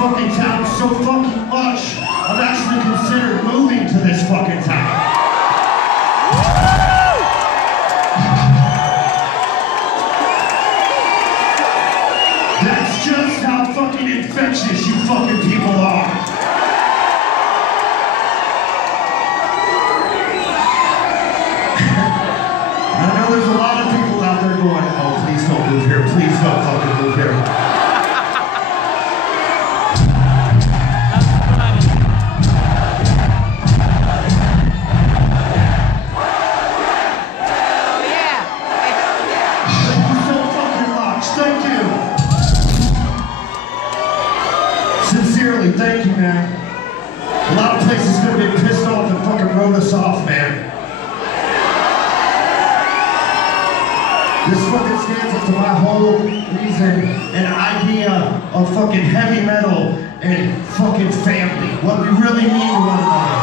fucking town so fucking much, I've actually considered moving to this fucking town. That's just how fucking infectious you fucking people are. I know there's a lot of people out there going, oh, please don't move here, please don't fucking move here. Sincerely, thank you, man. A lot of places gonna be pissed off and fucking wrote us off, man. This fucking stands up to my whole reason and idea of fucking heavy metal and fucking family. What we really mean to one another.